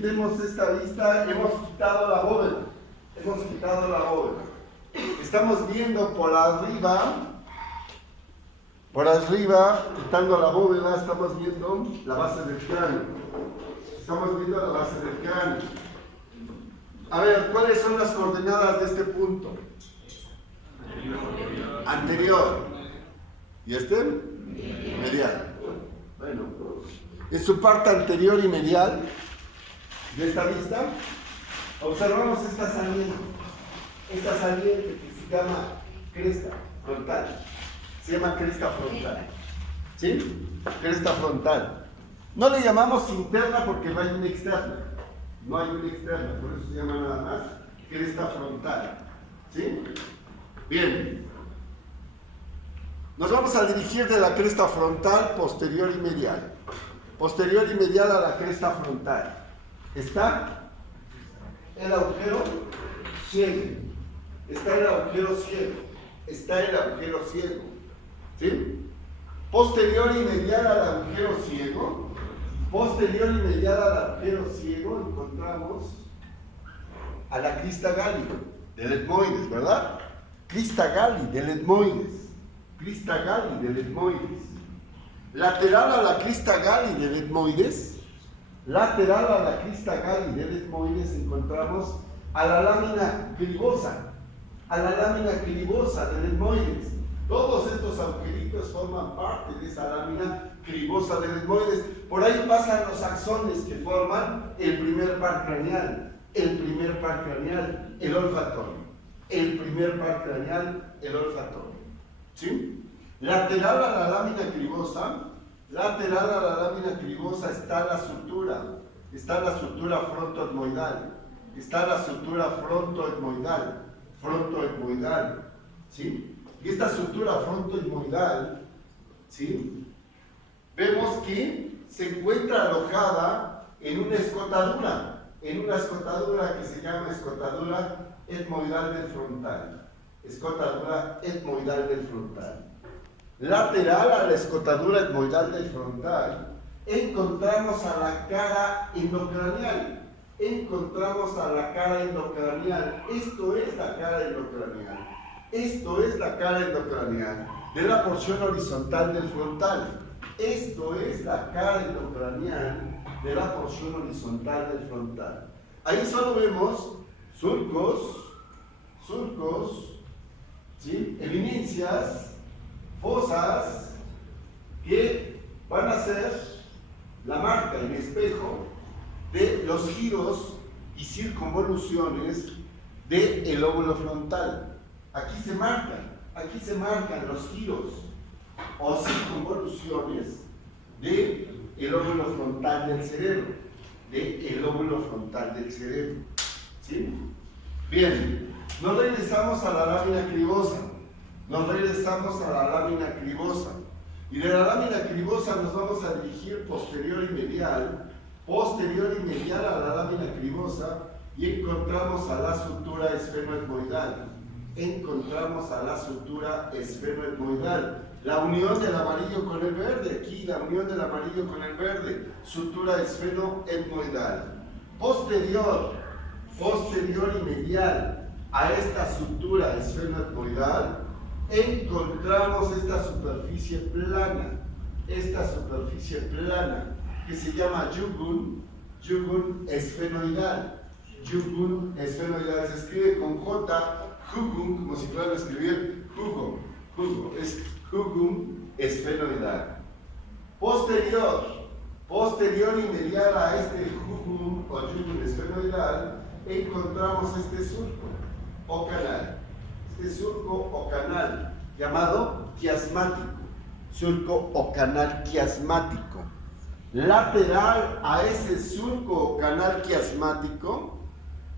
Tenemos esta vista, hemos quitado la bóveda. Estamos viendo por arriba, quitando la bóveda, estamos viendo la base del cráneo. A ver, ¿cuáles son las coordenadas de este punto? Anterior. ¿Y este? Medial. Bueno, es su parte anterior y medial de esta vista. Observamos esta saliente que se llama cresta frontal. Se llama cresta frontal. ¿Sí? Cresta frontal. No le llamamos interna porque no hay una externa. Por eso se llama nada más cresta frontal. ¿Sí? Bien. Nos vamos a dirigir de la cresta frontal posterior y medial. Posterior y medial a la cresta frontal. Está el agujero ciego. ¿Sí? Posterior y medial al agujero ciego. Encontramos a la crista Galli del etmoides, ¿verdad? Crista Galli del etmoides. Lateral a la crista Galli del etmoides encontramos a la lámina cribosa del etmoides. Todos estos agujeritos forman parte de esa lámina cribosa del etmoides. Por ahí pasan los axones que forman el primer par craneal, el olfatorio. ¿Sí? Lateral a la lámina cribosa está la sutura frontoetmoidal. ¿Sí? Y esta sutura frontoetmoidal, ¿sí? Vemos que se encuentra alojada en una escotadura que se llama escotadura etmoidal del frontal. Lateral a la escotadura etmoidal del frontal encontramos a la cara endocranial. Esto es la cara endocranial de la porción horizontal del frontal. Ahí solo vemos surcos, ¿sí? Eminencias, fosas, que van a ser la marca en espejo de los giros y circunvoluciones del lóbulo frontal. Aquí se marcan los giros o circunvoluciones del lóbulo frontal del cerebro. ¿Sí? Bien, nos regresamos a la lámina cribosa. Y de la lámina cribosa nos vamos a dirigir posterior y medial a la lámina cribosa y encontramos a la sutura esfenoetmoidal. La unión del amarillo con el verde, sutura esfenoetmoidal. Posterior y medial a esta sutura esfenoetmoidal encontramos esta superficie plana que se llama jugum esfenoidal. Se escribe con J, jugum, como si fueran a escribir jugo, es jugum esfenoidal. Posterior y medial a este jugum o jugum esfenoidal encontramos este surco o canal llamado quiasmático. Lateral a ese surco o canal quiasmático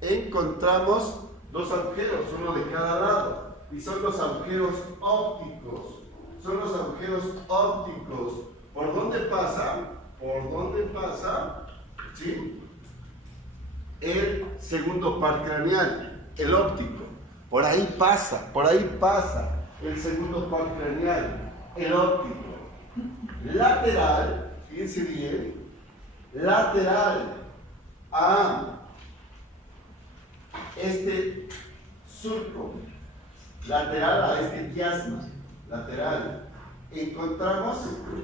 encontramos dos agujeros, uno de cada lado, y son los agujeros ópticos. ¿Por dónde pasa? ¿Sí? El segundo par craneal, el óptico. Por ahí pasa el segundo par craneal, el óptico. Lateral, fíjense bien, lateral a surco lateral a este quiasma, lateral, encontramos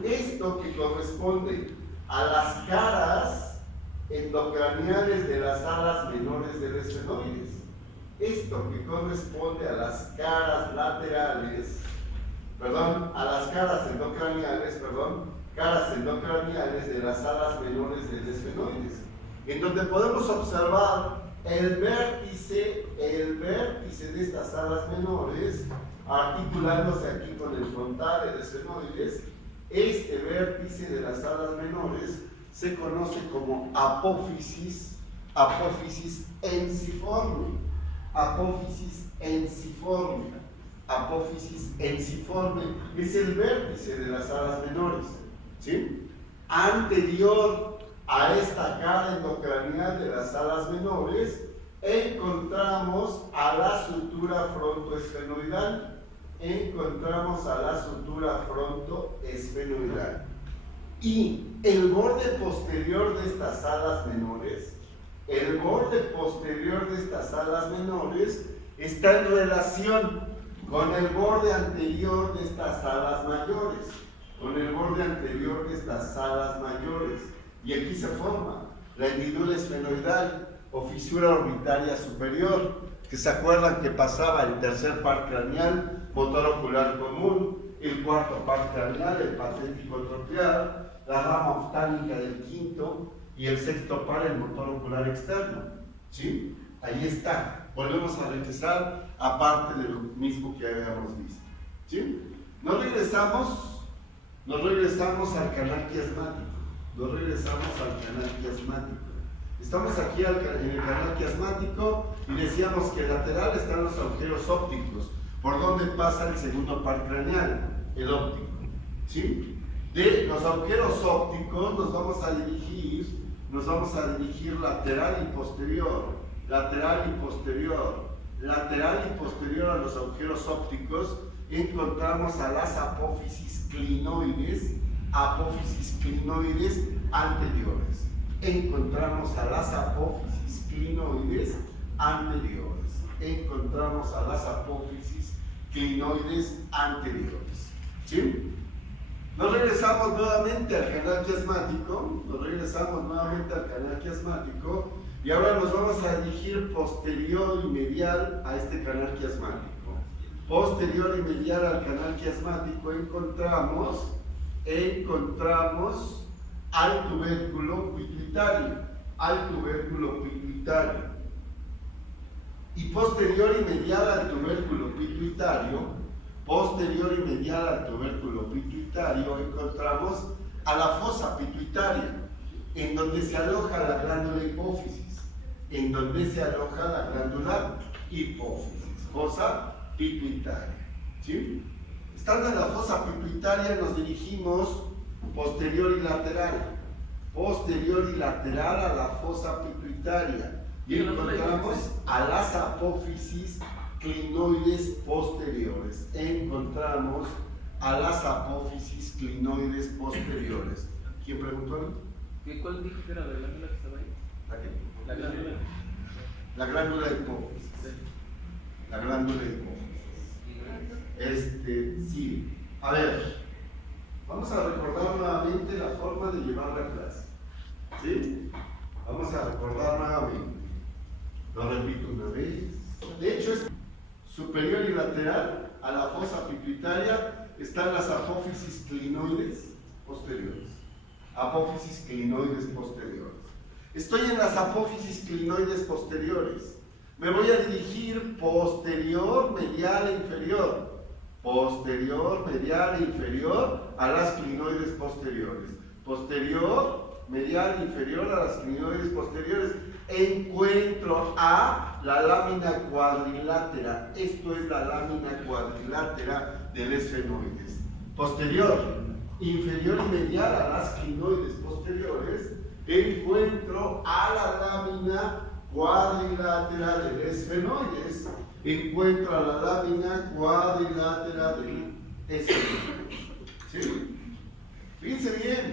esto que corresponde a las caras endocraniales de las alas menores del esfenoides. Esto que corresponde a las caras laterales, a las caras endocraniales de las alas menores del esfenoides, en donde podemos observar el vértice de estas alas menores articulándose aquí con el frontal del esfenoides. Este vértice de las alas menores se conoce como apófisis ensiforme. Apófisis ensiforme es el vértice de las alas menores, ¿sí? Anterior a esta cara endocranial de las alas menores encontramos a la sutura frontoesfenoidal. Y el borde posterior de estas alas menores, está en relación con el borde anterior de estas alas mayores. Y aquí se forma la hendidura esfenoidal o fisura orbitaria superior, que se acuerdan que pasaba el tercer par craneal, motor ocular común, el cuarto par craneal, el paténtico tropial, la rama oftálica del quinto y el sexto par, el motor ocular externo, ¿sí? Ahí está. Volvemos a regresar a parte de lo mismo que habíamos visto, ¿sí? Nos regresamos al canal quiasmático. Estamos aquí en el canal quiasmático y decíamos que lateral están los agujeros ópticos, por donde pasa el segundo par craneal, el óptico, ¿sí? De los agujeros ópticos nos vamos a dirigir lateral y posterior a los agujeros ópticos. Encontramos a las apófisis clinoides anteriores. ¿Sí? Nos regresamos nuevamente al canal quiasmático y ahora nos vamos a dirigir posterior y medial a este canal quiasmático. Posterior y medial al canal quiasmático encontramos al tubérculo pituitario. Y posterior y medial al tubérculo pituitario encontramos a la fosa pituitaria, en donde se aloja la glándula hipófisis. Fosa pituitaria, ¿sí? Estando en la fosa pituitaria nos dirigimos posterior y lateral a la fosa pituitaria y encontramos a las apófisis clinoides posteriores. ¿Quién preguntó? ¿Cuál dijo que era la glándula que estaba ahí? Aquí. La glándula. La glándula hipófisis. Sí. A ver, vamos a recordar nuevamente la forma de llevar la clase. ¿Sí? Vamos a recordar nuevamente. Lo repito una vez. De hecho, es superior y lateral a la fosa pituitaria están las apófisis clinoides posteriores. Estoy en las apófisis clinoides posteriores. Me voy a dirigir posterior, medial e inferior. A las clinoides posteriores. Posterior, medial e inferior a las clinoides posteriores. Encuentro a la lámina cuadrilátera. Esto es la lámina cuadrilátera del esfenoides. Posterior, inferior y medial a las clinoides posteriores. Encuentro a la lámina cuadrilátera del esfenoides. ¿Sí? Fíjense bien.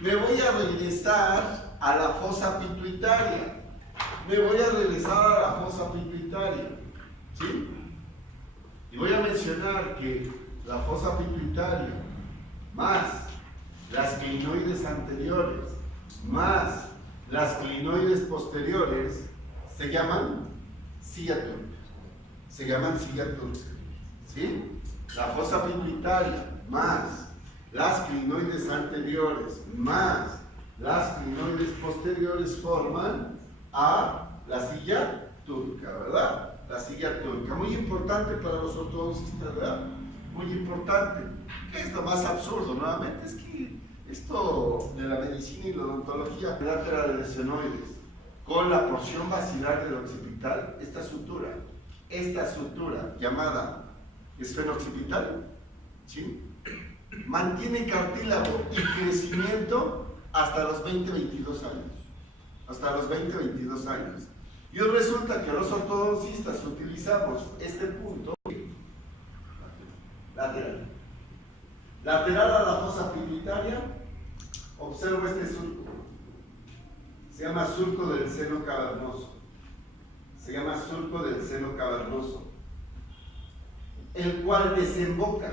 Me voy a regresar a la fosa pituitaria. ¿Sí? Y voy a mencionar que la fosa pituitaria más las clinoides anteriores más las clinoides posteriores se llaman silla turca. Se llaman silla turca. ¿Sí? La fosa pituitaria más las clinoides anteriores más las clinoides posteriores forman a la silla turca, ¿verdad? La silla turca, muy importante para los ortodoncistas, ¿verdad? Muy importante. ¿Qué es lo más absurdo? Nuevamente es que esto de la medicina y la odontología lateral de senoides con la porción basilar del occipital, esta sutura llamada esfeno-occipital, ¿sí? Mantiene cartílago y crecimiento hasta los 20-22 años. Hasta los 20-22 años. Y hoy resulta que los ortodoncistas utilizamos este punto lateral a la fosa pituitaria. Observo este surco. Se llama surco del seno cavernoso. Se llama surco del seno cavernoso, el cual desemboca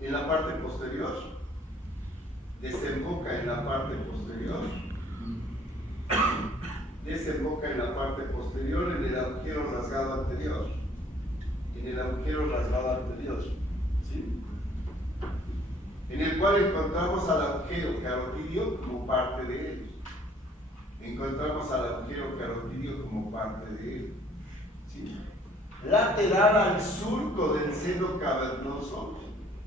en la parte posterior. Desemboca en la parte posterior en el agujero rasgado anterior. ¿Sí? En el cual encontramos al agujero carotidio como parte de él. ¿Sí? Lateral al surco del seno cavernoso,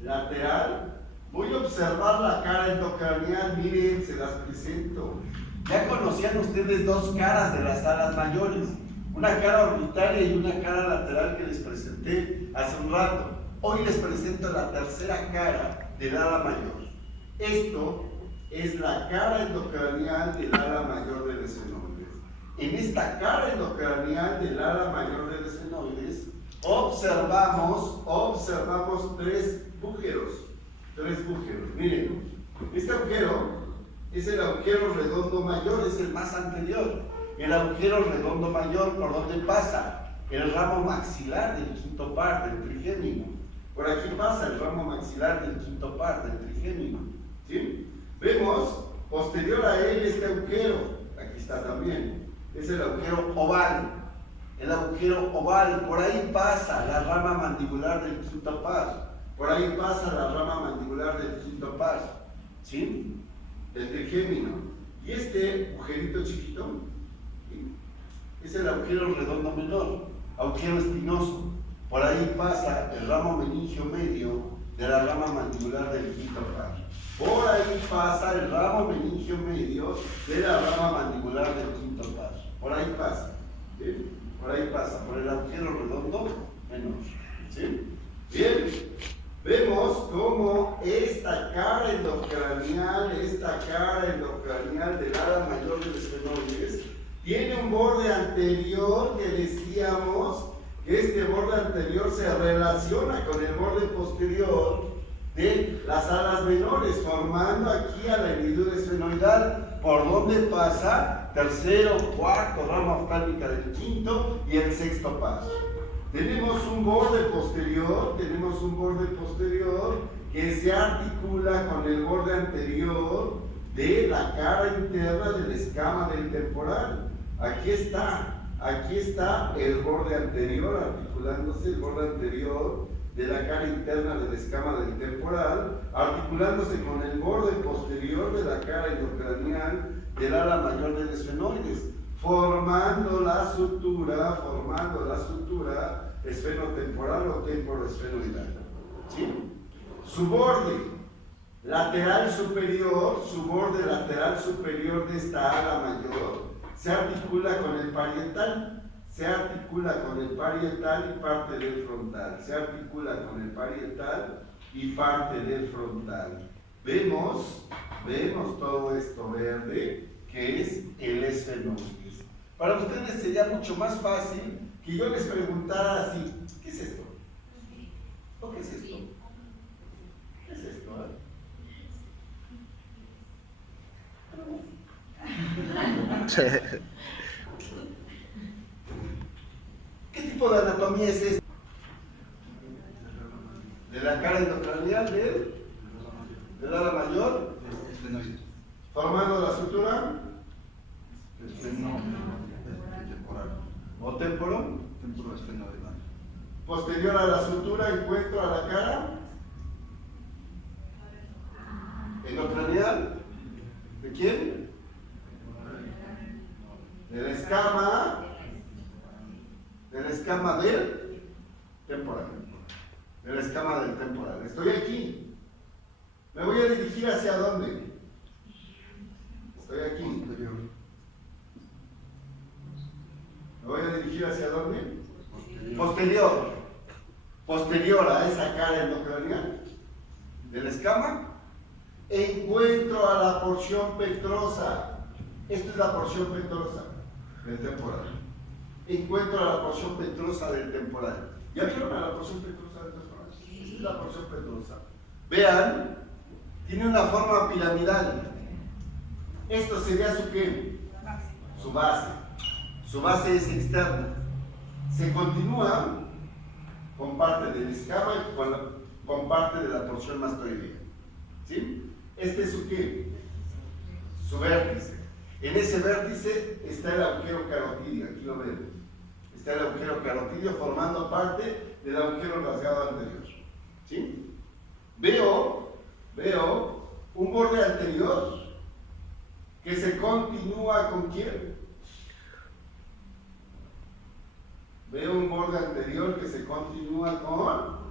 lateral, voy a observar la cara endocranial, miren, se las presento. Ya conocían ustedes dos caras de las alas mayores, una cara orbitaria y una cara lateral que les presenté hace un rato. Hoy les presento la tercera cara del ala mayor. Esto es la cara endocranial del ala mayor del esfenoides. En esta cara endocranial del ala mayor del esfenoides observamos tres búgeros. Miren, este agujero es el agujero redondo mayor, es el más anterior. El agujero redondo mayor, ¿por dónde pasa? El ramo maxilar del quinto par, del trigémino. Por aquí pasa el ramo maxilar del quinto par, del trigémino. ¿Sí? Vemos posterior a él este agujero, aquí está también, es el agujero oval. Por ahí pasa la rama mandibular del quinto par. ¿Sí? Del trigémino. Y este agujerito chiquito, ¿sí? Es el agujero redondo menor, agujero espinoso. Por ahí pasa el ramo meningio medio de la rama mandibular del quinto par. Por ahí pasa el ramo meningio medio de la rama mandibular del quinto par. Por ahí pasa, ¿sí? Por el agujero redondo menor. ¿Sí? Bien, vemos cómo esta cara endocranial del ala mayor del esfenoides tiene un borde anterior que decíamos que este borde anterior se relaciona con el borde posterior de las alas menores, formando aquí a la hendidura esfenoidal, por donde pasa tercero, cuarto, rama oftálmica del quinto y el sexto paso. Tenemos un borde posterior que se articula con el borde anterior de la cara interna de la escama del temporal. Aquí está el borde anterior, articulándose el borde anterior de la cara interna de la escama del temporal, articulándose con el borde posterior de la cara endocranial del ala mayor del esfenoides, formando la sutura esfenotemporal o temporoesfenoidal. ¿Sí? Su borde lateral superior de esta ala mayor se articula con el parietal y parte del frontal. Vemos todo esto verde que es el esfenoides. Para ustedes sería mucho más fácil que yo les preguntara así: ¿qué es esto? ¿O qué es esto? ¿Qué es esto? ¿Qué tipo de anatomía es esta? De la cara endocranial del ala mayor, formando la sutura o temporo. Posterior a la sutura encuentro a la cara endocranial. ¿De quién? De la escama del temporal. De la escama del temporal. Estoy aquí. ¿Me voy a dirigir hacia dónde? Estoy aquí. ¿Me voy a dirigir hacia dónde? Posterior. Posterior a esa cara endocranial de la escama, encuentro a la porción pectrosa. Esta es la porción pectrosa del temporal. Encuentro a la porción pectrosa del temporal. ¿Ya vieron a la porción pectrosa del temporal? Esta es la porción pectrosa. Vean, tiene una forma piramidal. Esto sería su ¿qué? Su base. Su base es externa. Se continúa con parte del escama y con parte de la porción mastoidea. ¿Sí? Este es su ¿qué? Su vértice. En ese vértice está el agujero carotidio, aquí lo vemos. Está el agujero carotidio formando parte del agujero rasgado anterior. ¿Sí? Veo un borde anterior que se continúa ¿con quién? Veo un borde anterior que se continúa con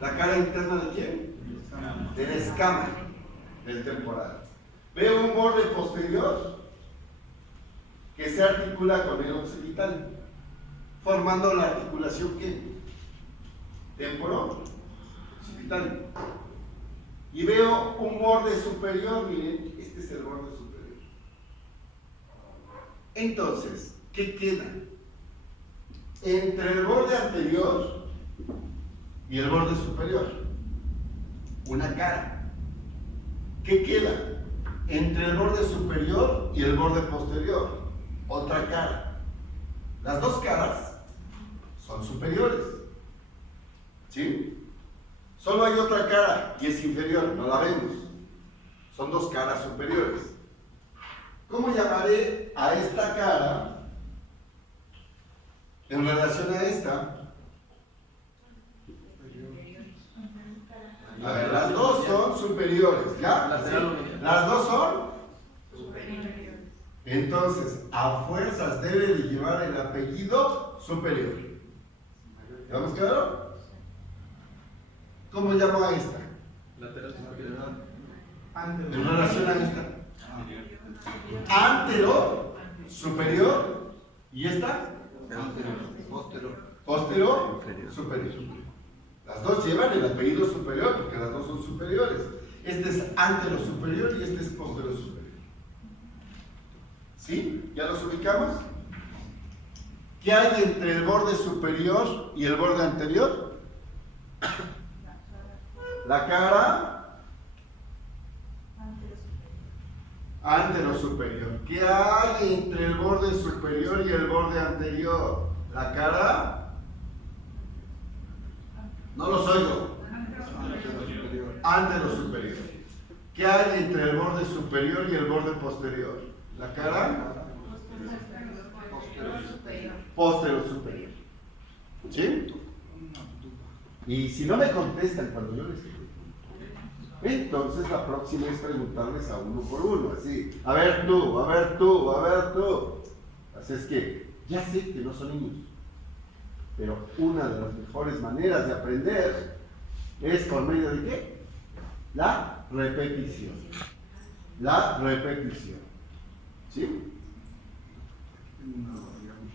la cara interna de quién? De la escama del temporal. Veo un borde posterior que se articula con el occipital, formando la articulación ¿qué? Temporo-occipital. Y veo un borde superior, miren, este es el borde superior. Entonces, ¿qué queda? Entre el borde anterior y el borde superior, una cara. ¿Qué queda? Entre el borde superior y el borde posterior, otra cara. Las dos caras son superiores. ¿Sí? Solo hay otra cara y es inferior, no la vemos. Son dos caras superiores. ¿Cómo llamaré a esta cara en relación a esta? A ver, las dos son superiores, ¿ya? Las dos son superiores. Entonces, a fuerzas debe de llevar el apellido superior. ¿Vamos claro? ¿Cómo llamo a esta? Lateral superior. En relación a esta. Antero, superior. ¿Y esta? Posterior, superior. Las dos llevan el apellido superior porque las dos son superiores. Este es antero superior y este es posterior superior. ¿Sí? ¿Ya los ubicamos? ¿Qué hay entre el borde superior y el borde anterior? La cara antero superior. ¿Qué hay entre el borde superior y el borde anterior? La cara. No los oigo. Antero superior. ¿Qué hay entre el borde superior y el borde posterior? La cara. Posterior superior. ¿Sí? Y si no me contestan cuando yo les digo, entonces la próxima es preguntarles a uno por uno, así. A ver tú, a ver tú, a ver tú. Así es que ya sé que no son niños, pero una de las mejores maneras de aprender es por medio de ¿qué? La repetición. La repetición. ¿Sí? No, digamos,